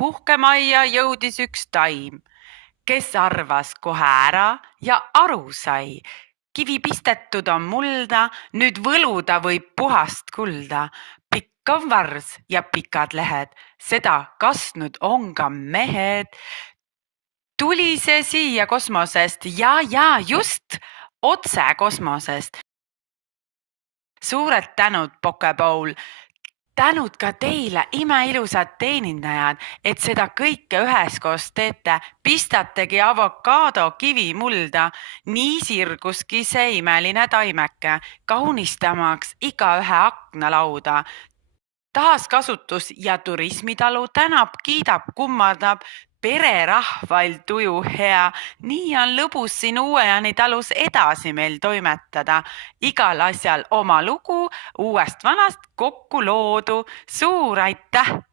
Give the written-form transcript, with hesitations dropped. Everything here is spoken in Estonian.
Puhkemajja jõudis üks taim, kes arvas kohe ära ja aru sai. Kivi pistetud on mulda, nüüd võluda võib puhast kulda. Pikk on vars ja pikad lehed, seda kastnud on ka mehed. Tuli see siia kosmosest ja just otse kosmosest. Suured tänud, Pokebowl. Tänud ka teile, imeilusad teenindajad, et seda kõike üheskoos teete. Pistategi avokaado kivi mulda, nii sirguski see imeline taimeke, kaunistamaks igaühe aknalauda. Taaskasutus ja turismitalu tänab, kiidab, kummardab, pererahval tuju hea. Nii on lõbus siin Uuejani talus edasi meil toimetada. Igal asjal oma lugu, uuest vanast kokku loodu. Suur aitäh!